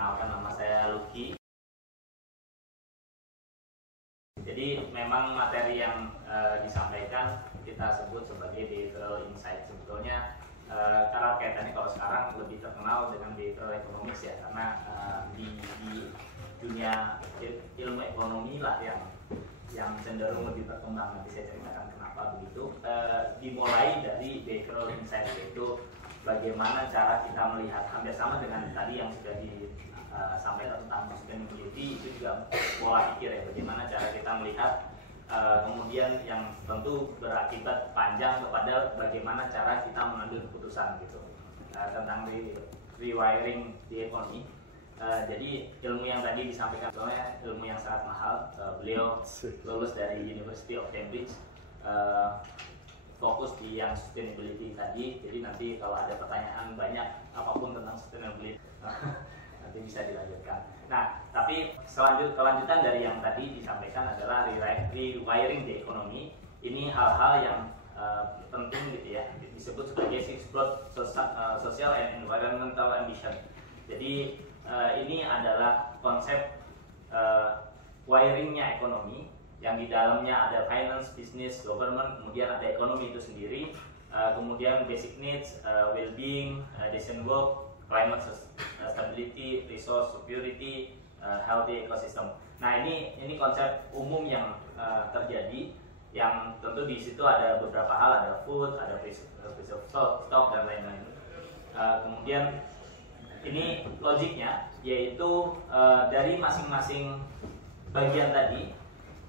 Perkenalkan, nama saya Lucky. Jadi memang materi yang disampaikan kita sebut sebagai behavioral insight. Sebetulnya karena kaitannya kalau sekarang lebih terkenal dengan behavioral economics ya, karena di dunia ilmu ekonomi lah yang cenderung lebih berkembang. Nanti saya ceritakan kenapa begitu. Dimulai dari behavioral insight, yaitu bagaimana cara kita melihat, hampir sama dengan tadi yang sudah disampaikan tentang sustainability, itu juga pola pikir ya, bagaimana cara kita melihat kemudian yang tentu berakibat panjang kepada bagaimana cara kita mengambil keputusan gitu tentang rewiring the economy. Jadi ilmu yang tadi disampaikan soalnya ilmu yang sangat mahal. Beliau lulus dari University of Cambridge, fokus di yang sustainability tadi. Jadi nanti kalau ada pertanyaan banyak apapun tentang sustainability nanti bisa dilanjutkan. Nah, tapi kelanjutan dari yang tadi disampaikan adalah rewiring the economy. Ini hal-hal yang penting gitu ya, disebut sebagai six broad social and environmental ambition. Jadi ini adalah konsep wiringnya ekonomi, yang di dalamnya ada finance, business, government, kemudian ada ekonomi itu sendiri, kemudian basic needs, well-being, decent work, climate stability, resource security, healthy ecosystem. Nah, ini konsep umum yang terjadi, yang tentu di situ ada beberapa hal, ada food, ada preserve stock dan lain-lain. Kemudian ini logiknya, yaitu dari masing-masing bagian tadi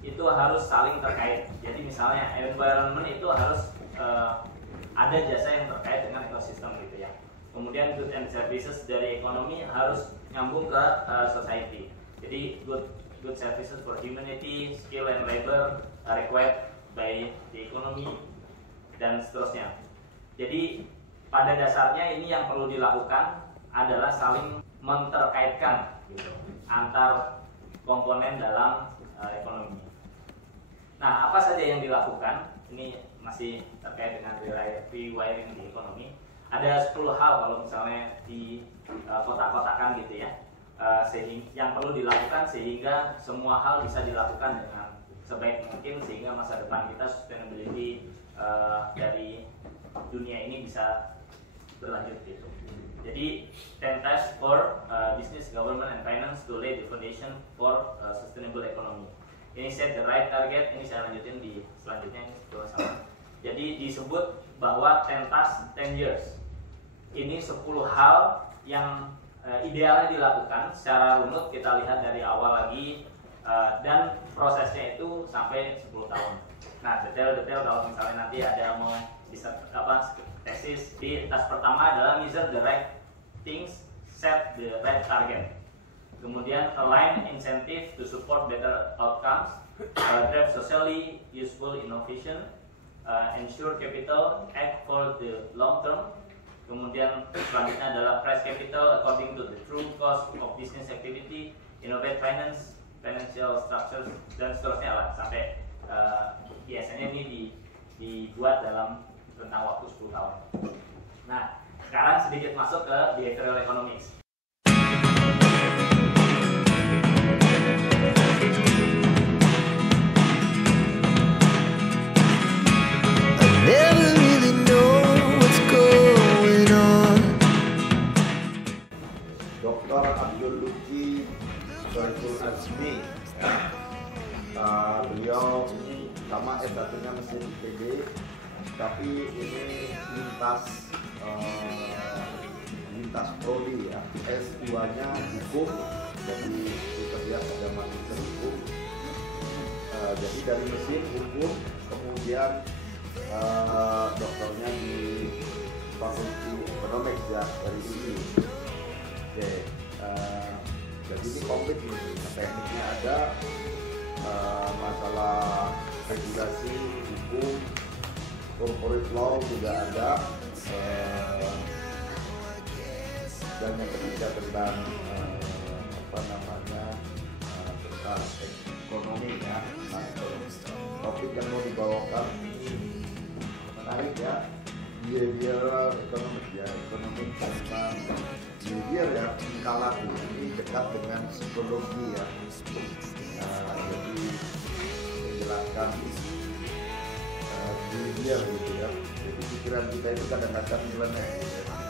itu harus saling terkait. Jadi misalnya environment itu harus ada jasa yang terkait dengan ekosistem gitu ya. Kemudian goods and services dari ekonomi harus nyambung ke society. Jadi good services for humanity, skill and labor are required by the economy, dan seterusnya. Jadi pada dasarnya ini yang perlu dilakukan adalah saling menterkaitkan gitu, antar komponen dalam ekonomi. Nah, apa saja yang dilakukan? Ini masih terkait dengan rewiring di ekonomi. Ada 10 hal kalau misalnya di kotak-kotakan gitu ya, yang perlu dilakukan sehingga semua hal bisa dilakukan dengan sebaik mungkin, sehingga masa depan kita sustainability dari dunia ini bisa berlanjut gitu. Jadi 10 tasks for business, government, and finance to lay the foundation for sustainable economy. Ini set the right target. Ini saya lanjutin di selanjutnya, ini sama. Jadi disebut bahwa 10 tasks 10 years. Ini 10 hal yang idealnya dilakukan secara runut. Kita lihat dari awal lagi, dan prosesnya itu sampai 10 tahun. Nah, detail-detail kalau misalnya nanti ada mau bisa tesis, di task pertama adalah measure the right things, set the right target. Kemudian align incentive to support better outcomes, drive socially useful innovation, ensure capital, act for the long term. Kemudian selanjutnya adalah price capital according to the true cost of business activity, innovate finance, financial structures, dan seterusnya lah, sampai biasanya ini dibuat dalam tentang waktu 10 tahun. Nah, sekarang sedikit masuk ke behavioral economics. Dr. Abdul Lucky Syaiful Azmi, beliau ini sama S1-nya mesin IPB, tapi ini lintas prodi ya. S2-nya hukum, jadi bekerja pada manajer hukum. Jadi dari mesin hukum, kemudian dokternya di Fakultas Ekonomi ya dari UI. Oke, jadi ini komplit nih, tekniknya ada, masalah regulasi, hukum, corporate law juga ada, dan yang ketiga tentang tentang ekonomi ya. Nah, topik yang mau dibawakan menarik ya, behavioral economics ya, ekonomi tentang behavior ya, tingkah laku. Ini dekat dengan psikologi ya. Jadi menjelaskan behavior gitu ya. Jadi pikiran kita itu kadang-kadang nyeleneh ya.